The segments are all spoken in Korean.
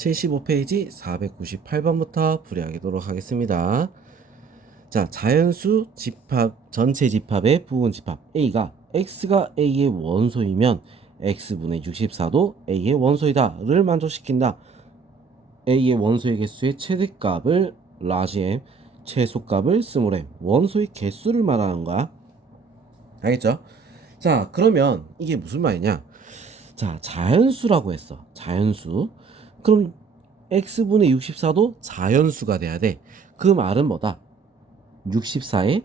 75페이지 498번부터 풀이하도록 하겠습니다. 자, 자연수 집합, 전체 집합의 부분 집합 A가 X가 A의 원소이면 X분의 64도 A의 원소이다를 만족시킨다. A의 원소의 개수의 최대값을 라지 M, 최소값을 스몰 m, 원소의 개수를 말하는 거야. 알겠죠? 자, 그러면 이게 무슨 말이냐? 자, 자연수라고 했어. 자연수. 그럼 x분의 64도 자연수가 돼야 돼. 그 말은 뭐다? 64의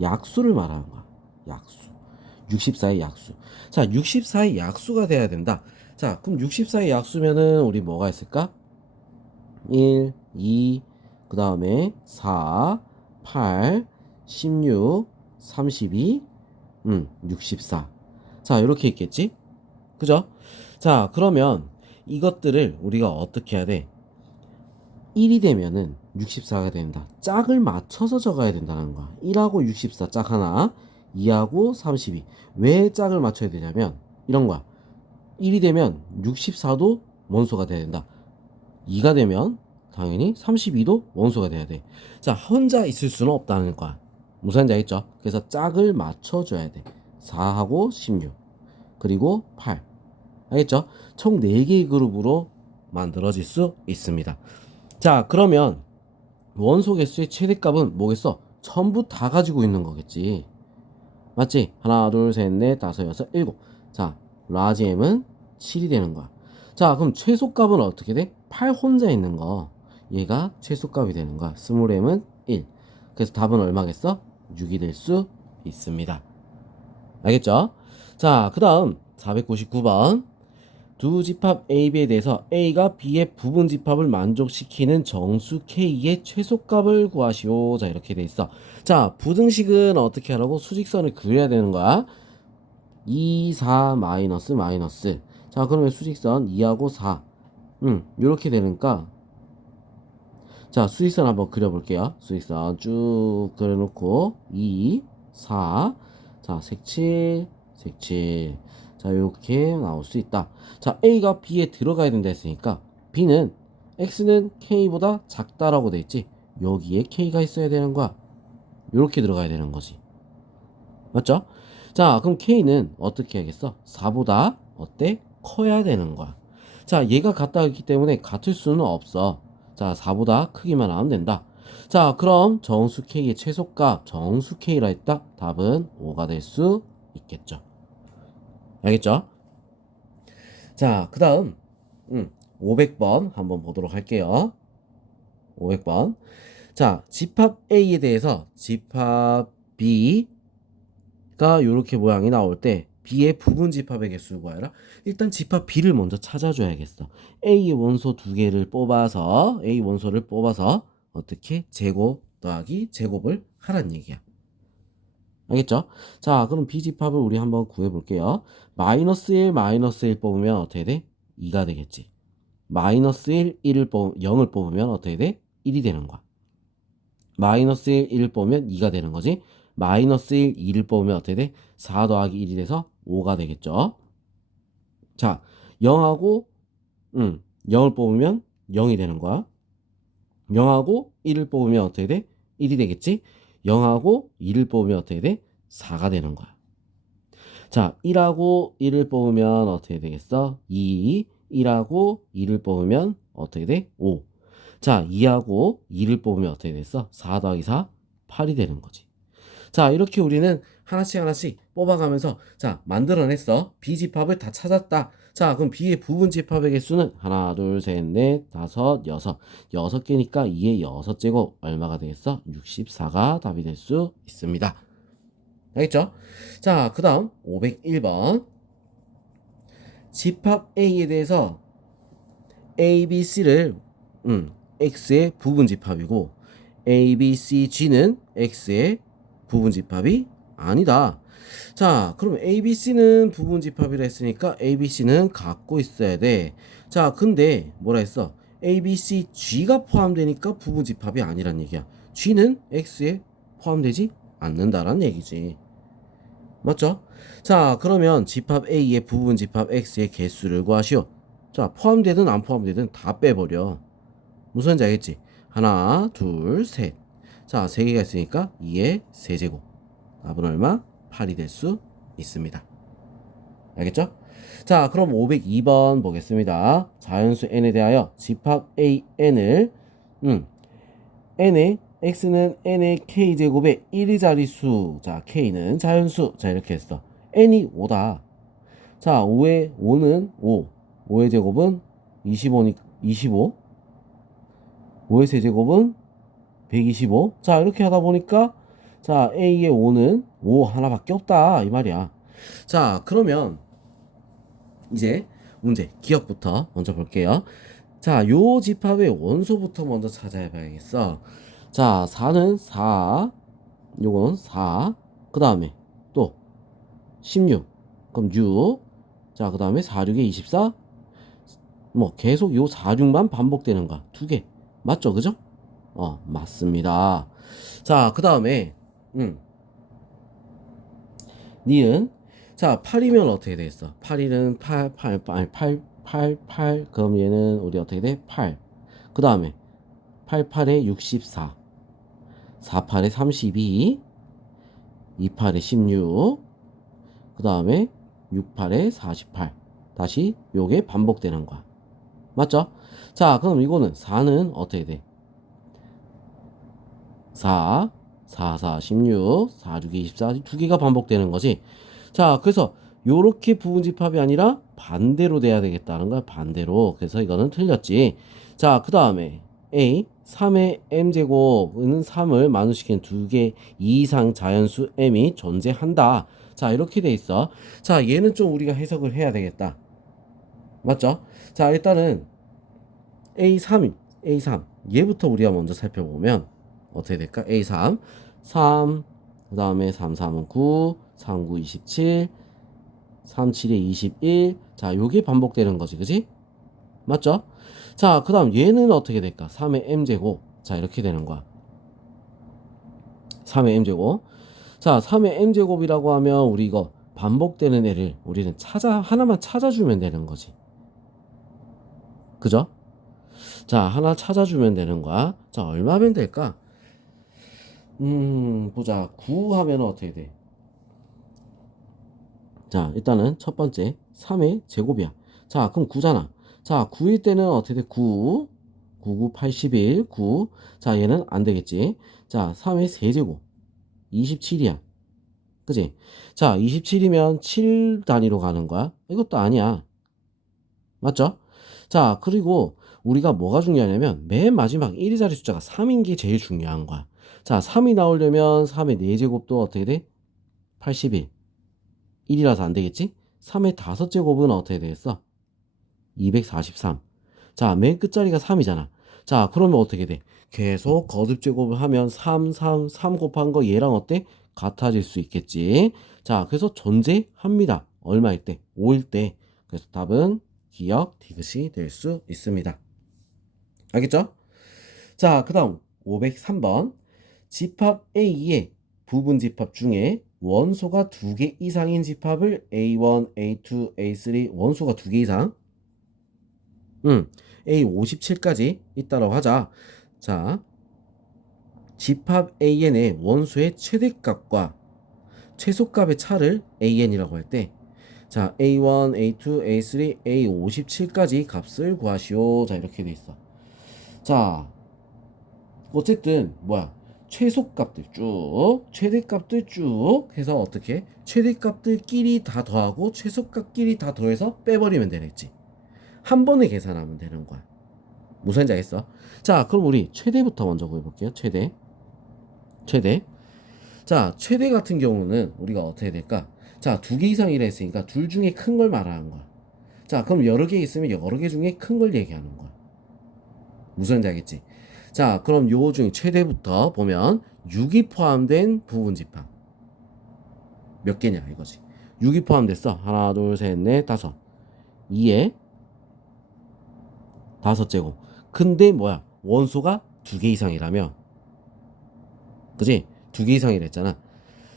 약수를 말하는 거야. 약수. 64의 약수. 자, 64의 약수가 돼야 된다. 자, 그럼 64의 약수면은 우리 뭐가 있을까? 1, 2, 그 다음에 4, 8, 16, 32, 64. 자, 이렇게 있겠지? 그죠? 자, 그러면 이것들을 우리가 어떻게 해야 돼? 1이 되면은 64가 된다. 짝을 맞춰서 적어야 된다는 거야. 1하고 64 짝 하나, 2하고 32. 왜 짝을 맞춰야 되냐면 이런 거야. 1이 되면 64도 원소가 돼야 된다. 2가 되면 당연히 32도 원소가 돼야 돼. 자, 혼자 있을 수는 없다는 거야. 무슨 말인지 알겠죠? 그래서 짝을 맞춰줘야 돼. 4하고 16 그리고 8. 알겠죠? 총 4개의 그룹으로 만들어질 수 있습니다. 자, 그러면 원소 개수의 최대값은 뭐겠어? 전부 다 가지고 있는 거겠지. 맞지? 하나, 둘, 셋, 넷, 다섯, 여섯, 일곱. 자, 라지 M은 7이 되는 거야. 자, 그럼 최소값은 어떻게 돼? 8 혼자 있는 거. 얘가 최소값이 되는 거야. 스몰 M은 1. 그래서 답은 얼마겠어? 6이 될 수 있습니다. 알겠죠? 자, 그 다음 499번. 두 집합 A, B에 대해서 A가 B의 부분 집합을 만족시키는 정수 K의 최소값을 구하시오. 자, 이렇게 돼 있어. 자, 부등식은 어떻게 하라고? 수직선을 그려야 되는 거야. 2, 4, 마이너스, 마이너스. 자, 그러면 수직선 2하고 4. 요렇게 되니까. 자, 수직선 한번 그려볼게요. 수직선 쭉 그려놓고 2, 4. 자, 색칠, 색칠. 자, 이렇게 나올 수 있다. 자, A가 B에 들어가야 된다 했으니까 B는 X는 K보다 작다라고 돼 있지. 여기에 K가 있어야 되는 거야. 이렇게 들어가야 되는 거지. 맞죠? 자, 그럼 K는 어떻게 해야겠어? 4보다 어때? 커야 되는 거야. 자, 얘가 같다 했기 때문에 같을 수는 없어. 자, 4보다 크기만 하면 된다. 자, 그럼 정수 K의 최소값 정수 K라 했다. 답은 5가 될 수 있겠죠. 알겠죠? 자, 그 다음 500번 한번 보도록 할게요. 500번. 자, 집합 A에 대해서 집합 B가 이렇게 모양이 나올 때 B의 부분 집합의 개수를 구하라. 일단 집합 B를 먼저 찾아줘야겠어. A 원소 두 개를 뽑아서 A 원소를 뽑아서 어떻게 제곱 더하기 제곱을 하란 얘기야. 알겠죠? 자, 그럼 B 집합을 우리 한번 구해볼게요. 마이너스 1, 마이너스 1 뽑으면 어떻게 돼? 2가 되겠지. 마이너스 1, 1을 0을 뽑으면 어떻게 돼? 1이 되는 거야. 마이너스 1, 1을 뽑으면 2가 되는 거지. 마이너스 1, 2를 뽑으면 어떻게 돼? 4 더하기 1이 돼서 5가 되겠죠. 자, 0하고 0을 뽑으면 0이 되는 거야. 0하고 1을 뽑으면 어떻게 돼? 1이 되겠지. 0하고 2를 뽑으면 어떻게 돼? 4가 되는 거야. 자, 1하고 1을 뽑으면 어떻게 되겠어? 2, 1하고 2를 뽑으면 어떻게 돼? 5. 자, 2하고 2를 뽑으면 어떻게 됐어? 4 더하기 4, 8이 되는 거지. 자, 이렇게 우리는 하나씩 하나씩 뽑아가면서 자, 만들어냈어. B집합을 다 찾았다. 자, 그럼 B의 부분 집합의 개수는 하나, 둘, 셋, 넷, 다섯, 여섯. 6개니까 2의 6제곱 얼마가 되겠어? 64가 답이 될 수 있습니다. 알겠죠? 자, 그 다음 501번. 집합 A에 대해서 A, B, C를 X의 부분 집합이고 A, B, C, G는 X의 부분 집합이 아니다. 자, 그럼 A, B, C는 부분 집합이라 했으니까 A, B, C는 갖고 있어야 돼. 자, 근데 뭐라 했어? A, B, C, G가 포함되니까 부분 집합이 아니란 얘기야. G는 X에 포함되지 않는다란 얘기지. 맞죠? 자, 그러면 집합 A의 부분 집합 X의 개수를 구하시오. 자, 포함되든 안 포함되든 다 빼버려. 무슨 말인지 알겠지? 하나, 둘, 셋. 자, 세 개가 있으니까 2의 세제곱. 답은 얼마? 8이 될 수 있습니다. 알겠죠? 자, 그럼 502번 보겠습니다. 자연수 n에 대하여 집합 an을 n의 x는 n의 k제곱의 1위 자릿수. 자, k는 자연수. 자, 이렇게 했어. n이 5다. 자, 5는 5. 5의 제곱은 25. 5의 세제곱은 125. 자, 이렇게 하다 보니까 자, a의 5는 5 하나밖에 없다. 이 말이야. 자, 그러면 이제 문제 기억부터 먼저 볼게요. 자, 요 집합의 원소부터 먼저 찾아야 봐야겠어. 자, 4는 4. 요건 4. 그 다음에 또 16. 그럼 6. 자, 그 다음에 4, 6에 24. 뭐 계속 요 4, 6만 반복되는 거야. 두 개. 맞죠? 그죠? 맞습니다. 자, 그 다음에 니은. 자, 8이면 어떻게 되겠어? 8이는 8. 그럼 얘는 우리 어떻게 돼? 8. 그 다음에 8, 8에 64. 4, 8에 32. 2, 8에 16. 그 다음에 6, 8에 48. 다시 요게 반복되는 거야. 맞죠? 자, 그럼 이거는 4는 어떻게 돼? 4, 4, 4, 16, 4, 6, 24. 두 개가 반복되는 거지. 자, 그래서 요렇게 부분집합이 아니라 반대로 돼야 되겠다는 거야. 반대로. 그래서 이거는 틀렸지. 자, 그 다음에 A 3의 m제곱은 3을 만수시키는 두 개 이상 자연수 m이 존재한다. 자, 이렇게 돼 있어. 자, 얘는 좀 우리가 해석을 해야 되겠다. 맞죠? 자, 일단은 A3 얘부터 우리가 먼저 살펴보면 어떻게 될까? A3 3, 그 다음에 3, 3은 9, 3, 9, 27, 3, 7에 21. 자, 요게 반복되는 거지, 그지? 맞죠? 자, 그 다음 얘는 어떻게 될까? 3의 m제곱. 자, 이렇게 되는 거야. 3의 m제곱. 자, 3의 m제곱이라고 하면 우리 이거 반복되는 애를 우리는 하나만 찾아주면 되는 거지. 그죠? 자, 하나 찾아주면 되는 거야. 자, 얼마면 될까? 보자. 9 하면 어떻게 돼? 자, 일단은 첫 번째 3의 제곱이야. 자, 그럼 9잖아. 자, 9일 때는 어떻게 돼? 9, 9, 9, 81, 9. 자, 얘는 안 되겠지. 자, 3의 세제곱. 27이야. 그지? 자, 27이면 7 단위로 가는 거야. 이것도 아니야. 맞죠? 자, 그리고 우리가 뭐가 중요하냐면 맨 마지막 1위 자리 숫자가 3인 게 제일 중요한 거야. 자, 3이 나오려면 3의 4제곱도 어떻게 돼? 81. 1이라서 안 되겠지? 3의 5제곱은 어떻게 되겠어? 243. 자, 맨 끝자리가 3이잖아. 자, 그러면 어떻게 돼? 계속 거듭 제곱을 하면 3 곱한 거 얘랑 어때? 같아질 수 있겠지. 자, 그래서 존재합니다. 얼마일 때? 5일 때. 그래서 답은 기억 디귿이 될 수 있습니다. 알겠죠? 자, 그 다음 503번. 집합 A의 부분 집합 중에 원소가 2개 이상인 집합을 A1, A2, A3 원소가 2개 이상 A57까지 있다라고 하자. 자, 집합 AN의 원소의 최대값과 최소값의 차를 AN이라고 할 때, 자, A1, A2, A3, A57까지 값을 구하시오. 자, 이렇게 돼 있어. 자, 어쨌든 뭐야? 최소값들 쭉, 최대값들 쭉 해서 어떻게? 최대값들끼리 다 더하고 최소값끼리 다 더해서 빼버리면 되겠지. 한 번에 계산하면 되는 거야. 무슨 말인지 알겠어? 자, 그럼 우리 최대부터 먼저 구해볼게요. 최대. 자, 최대 같은 경우는 우리가 어떻게 될까? 자, 2개 이상이라 했으니까 둘 중에 큰 걸 말하는 거야. 자, 그럼 여러 개 있으면 여러 개 중에 큰 걸 얘기하는 거야. 무슨 말인지 알겠지? 자, 그럼 요 중에 최대부터 보면 6이 포함된 부분집합 몇 개냐 이거지. 6이 포함됐어. 하나, 둘, 셋, 넷, 다섯. 2에 5제곱. 근데 뭐야? 원소가 2개 이상이라며. 그지? 2개 이상이랬잖아.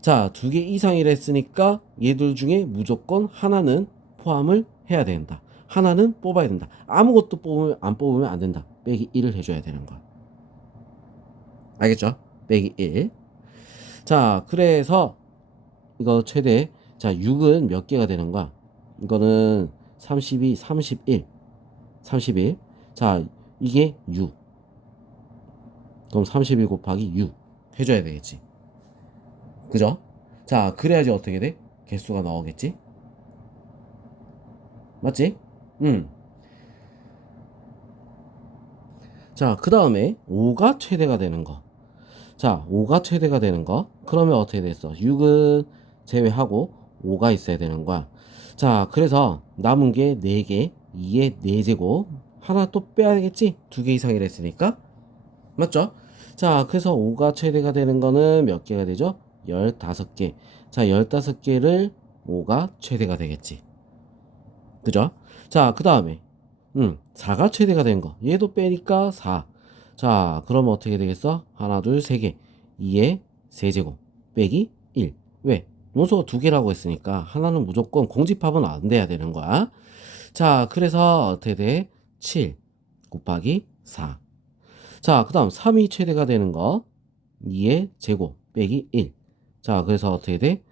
자, 2개 이상이랬으니까 얘들 중에 무조건 하나는 포함을 해야 된다. 하나는 뽑아야 된다. 아무것도 안 뽑으면 안 된다. 빼기 1을 해줘야 되는 거야. 알겠죠? 빼기 1. 자, 그래서 이거 최대. 자, 6은 몇 개가 되는 거야? 이거는 32, 31, 31. 자, 이게 6. 그럼 31 곱하기 6 해줘야 되겠지. 그죠? 자, 그래야지 어떻게 돼? 개수가 나오겠지? 맞지? 자, 그 다음에 5가 최대가 되는 거. 자, 5가 최대가 되는 거. 그러면 어떻게 됐어? 6은 제외하고 5가 있어야 되는 거야. 자, 그래서 남은 게 4개, 2의 4제곱. 하나 또 빼야겠지? 2개 이상이랬으니까. 맞죠? 자, 그래서 5가 최대가 되는 거는 몇 개가 되죠? 15개. 자, 15개를 5가 최대가 되겠지. 그죠? 자, 그 다음에 4가 최대가 된 거. 얘도 빼니까 4. 자, 그러면 어떻게 되겠어? 하나, 둘, 세 개. 2의 세제곱 빼기 1. 왜? 논소가 2개라고 했으니까 하나는 무조건 공집합은 안 돼야 되는 거야. 자, 그래서 어떻게 돼? 7 곱하기 4. 자, 그 다음 3이 최대가 되는 거. 2의 제곱 빼기 1. 자, 그래서 어떻게 돼?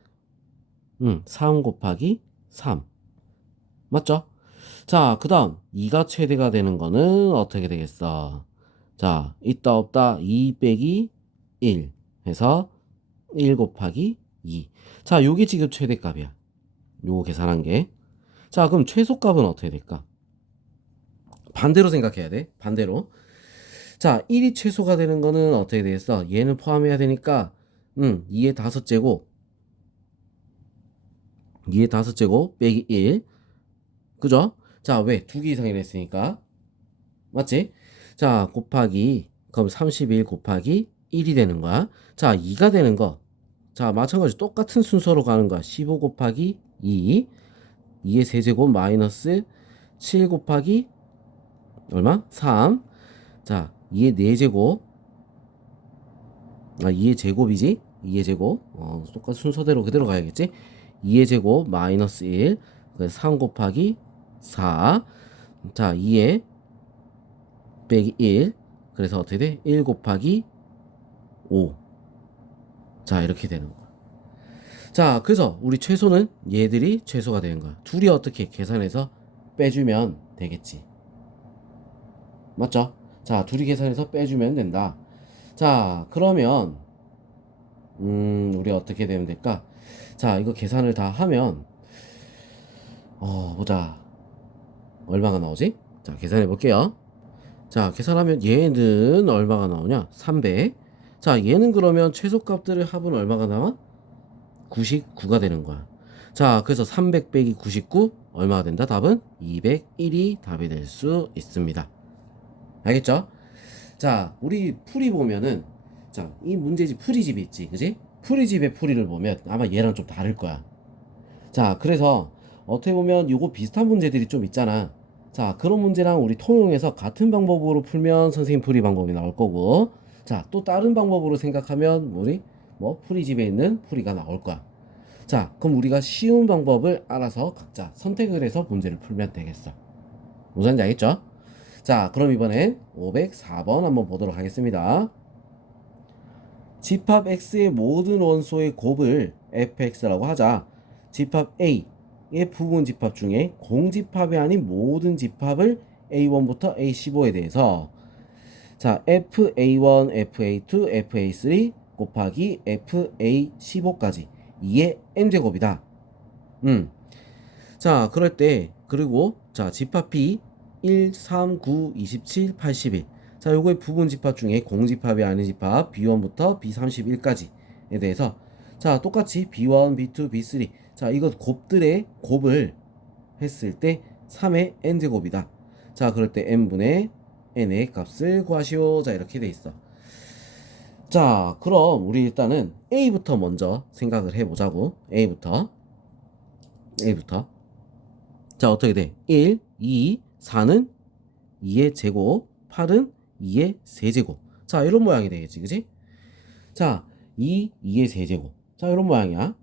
3 곱하기 3. 맞죠? 자, 그 다음 2가 최대가 되는 거는 어떻게 되겠어? 자, 있다 없다 2 빼기 1 해서 1 곱하기 2. 자, 요게 지금 최대값이야. 요거 계산한 게. 자, 그럼 최소값은 어떻게 될까? 반대로 생각해야 돼. 반대로. 자, 1이 최소가 되는 거는 어떻게 되겠어? 얘는 포함해야 되니까 2의 5제곱 2의 5제곱 빼기 1. 그죠? 자, 왜? 2개 이상이 됐으니까. 맞지? 자, 곱하기 그럼 31 곱하기 1이 되는 거야. 자, 2가 되는 거. 자, 마찬가지 똑같은 순서로 가는 거야. 15 곱하기 2. 2의 세제곱 마이너스 7 곱하기 얼마? 3. 자, 2의 4제곱. 아, 2의 제곱이지? 2의 제곱. 똑같은 순서대로 그대로 가야겠지? 2의 제곱 마이너스 1. 그래서 3 곱하기 4. 자, 2의 빼기 1. 그래서 어떻게 돼? 1 곱하기 5. 자, 이렇게 되는 거야. 자, 그래서 우리 최소는 얘들이 최소가 되는 거야. 둘이 어떻게 계산해서 빼주면 되겠지. 맞죠? 자, 둘이 계산해서 빼주면 된다. 자, 그러면 우리 어떻게 되면 될까? 자, 이거 계산을 다 하면 보자. 얼마가 나오지? 자, 계산해 볼게요. 자, 계산하면 얘는 얼마가 나오냐? 300. 자, 얘는 그러면 최소값들의 합은 얼마가 나와? 99가 되는 거야. 자, 그래서 300 빼기 99 얼마가 된다? 답은 201이 답이 될 수 있습니다. 알겠죠? 자, 우리 풀이 보면은 자, 이 문제집 풀이집이 있지, 그지? 풀이집의 풀이를 보면 아마 얘랑 좀 다를 거야. 자, 그래서 어떻게 보면 요거 비슷한 문제들이 좀 있잖아. 자, 그런 문제랑 우리 통용해서 같은 방법으로 풀면 선생님 풀이 방법이 나올 거고, 자, 또 다른 방법으로 생각하면 우리 뭐 풀이집에 있는 풀이가 나올 거야. 자, 그럼 우리가 쉬운 방법을 알아서 각자 선택을 해서 문제를 풀면 되겠어. 무슨 지 알겠죠? 자, 그럼 이번엔 504번 한번 보도록 하겠습니다. 집합 X의 모든 원소의 곱을 fx라고 하자. 집합 A의 부분 집합 중에 공집합이 아닌 모든 집합을 A1부터 A15에 대해서 자, FA1, FA2, FA3 곱하기 FA15까지 2의 m제곱이다. 자, 그럴 때 그리고 자, 집합 B 1, 3, 9, 27, 81. 자, 요거의 부분 집합 중에 공집합이 아닌 집합 B1부터 B31까지에 대해서 자, 똑같이 B1, B2, B3. 자, 이거 곱들의 곱을 했을 때 3의 n제곱이다. 자, 그럴 때 n분의 n의 값을 구하시오. 자, 이렇게 돼 있어. 자, 그럼 우리 일단은 A부터 먼저 생각을 해보자고. A부터. 자, 어떻게 돼? 1, 2, 4는 2의 제곱, 8은 2의 세제곱. 자, 이런 모양이 되겠지, 그지? 자, 2의 세제곱. 자, 이런 모양이야.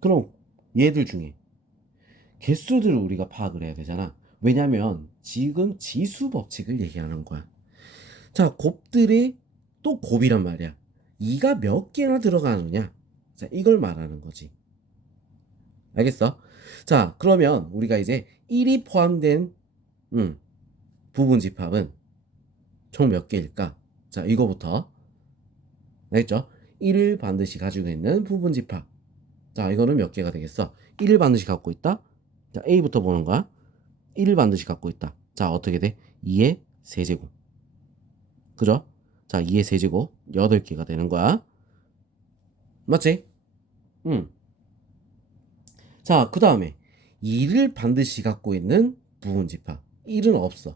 그럼 얘들 중에 개수들을 우리가 파악을 해야 되잖아. 왜냐면 지금 지수 법칙을 얘기하는 거야. 자, 곱들이 또 곱이란 말이야. 2가 몇 개나 들어가느냐? 자, 이걸 말하는 거지. 알겠어? 자, 그러면 우리가 이제 1이 포함된 부분 집합은 총 몇 개일까? 자, 이거부터. 알겠죠? 1을 반드시 가지고 있는 부분 집합. 자, 이거는 몇 개가 되겠어? 1을 반드시 갖고 있다. 자, A부터 보는 거야. 1을 반드시 갖고 있다. 자, 어떻게 돼? 2의 세제곱. 그죠? 자, 2의 세제곱 8개가 되는 거야. 맞지? 응. 자, 그 다음에 2를 반드시 갖고 있는 부분 집합. 1은 없어.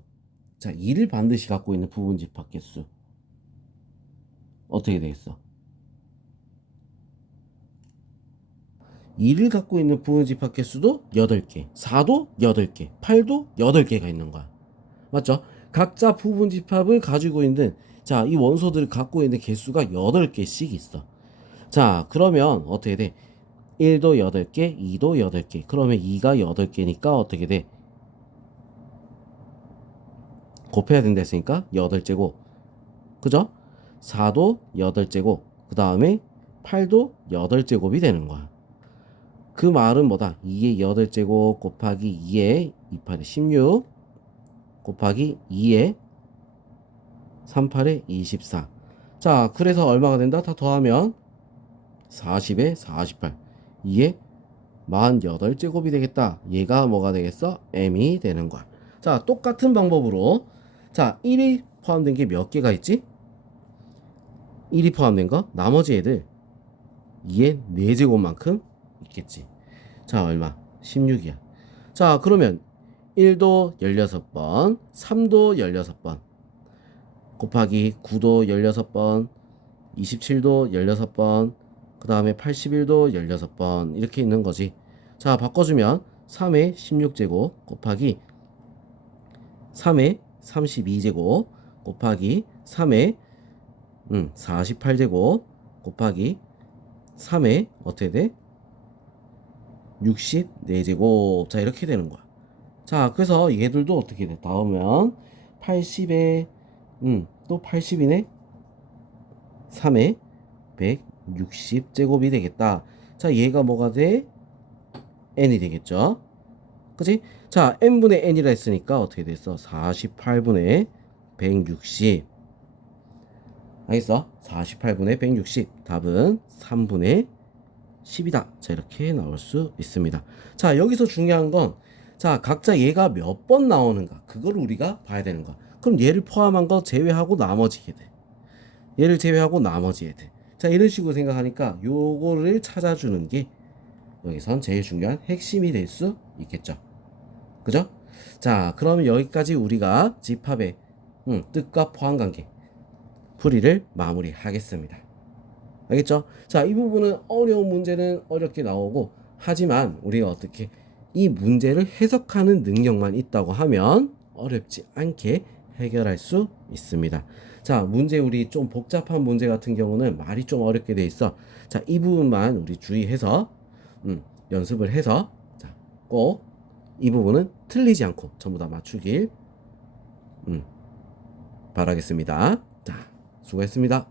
자, 2를 반드시 갖고 있는 부분 집합 개수. 어떻게 되겠어? 2를 갖고 있는 부분 집합 개수도 8개, 4도 8개, 8도 8개가 있는 거야. 맞죠? 각자 부분 집합을 가지고 있는, 자, 이 원소들을 갖고 있는 개수가 8개씩 있어. 자, 그러면 어떻게 돼? 1도 8개, 2도 8개. 그러면 2가 8개니까 어떻게 돼? 곱해야 된다 했으니까 8제곱. 그죠? 4도 8제곱. 그 다음에 8도 8제곱이 되는 거야. 그 말은 뭐다? 2의 8제곱 곱하기 2의 28의 16 곱하기 2의 38의 24. 자, 그래서 얼마가 된다? 다 더하면 40의 48. 2의 48제곱이 되겠다. 얘가 뭐가 되겠어? m이 되는 거야. 자, 똑같은 방법으로 자, 1이 포함된 게 몇 개가 있지? 1이 포함된 거 나머지 애들 2의 4제곱만큼 있겠지. 자, 얼마? 16이야. 자, 그러면 1도 16번, 3도 16번, 곱하기 9도 16번, 27도 16번, 그 다음에 81도 16번, 이렇게 있는 거지. 자, 바꿔주면 3의 16제곱 곱하기 3의 32제곱 곱하기 3의 48제곱 곱하기 3의 어떻게 돼? 64제곱. 자, 이렇게 되는 거야. 자, 그래서 얘들도 어떻게 돼? 나오면 80에 또 80이네. 3에 160제곱이 되겠다. 자, 얘가 뭐가 돼? n이 되겠죠? 그치? 자, n분의 n이라 했으니까 어떻게 됐어? 48분의 160. 알겠어? 48분의 160. 답은 3분의 10이다. 자, 이렇게 나올 수 있습니다. 자, 여기서 중요한 건, 자, 각자 얘가 몇 번 나오는가, 그걸 우리가 봐야 되는 거야. 그럼 얘를 포함한 거 제외하고 나머지 애들, 얘를 제외하고 나머지 애들. 자, 이런 식으로 생각하니까 요거를 찾아주는 게 여기선 제일 중요한 핵심이 될 수 있겠죠. 그죠? 자, 그러면 여기까지 우리가 집합의 뜻과 포함관계 풀이를 마무리하겠습니다. 알겠죠? 자, 이 부분은 어려운 문제는 어렵게 나오고, 하지만 우리가 어떻게 이 문제를 해석하는 능력만 있다고 하면 어렵지 않게 해결할 수 있습니다. 자, 문제 우리 좀 복잡한 문제 같은 경우는 말이 좀 어렵게 돼 있어. 자, 이 부분만 우리 주의해서 연습을 해서, 자, 꼭 이 부분은 틀리지 않고 전부 다 맞추길 바라겠습니다. 자, 수고했습니다.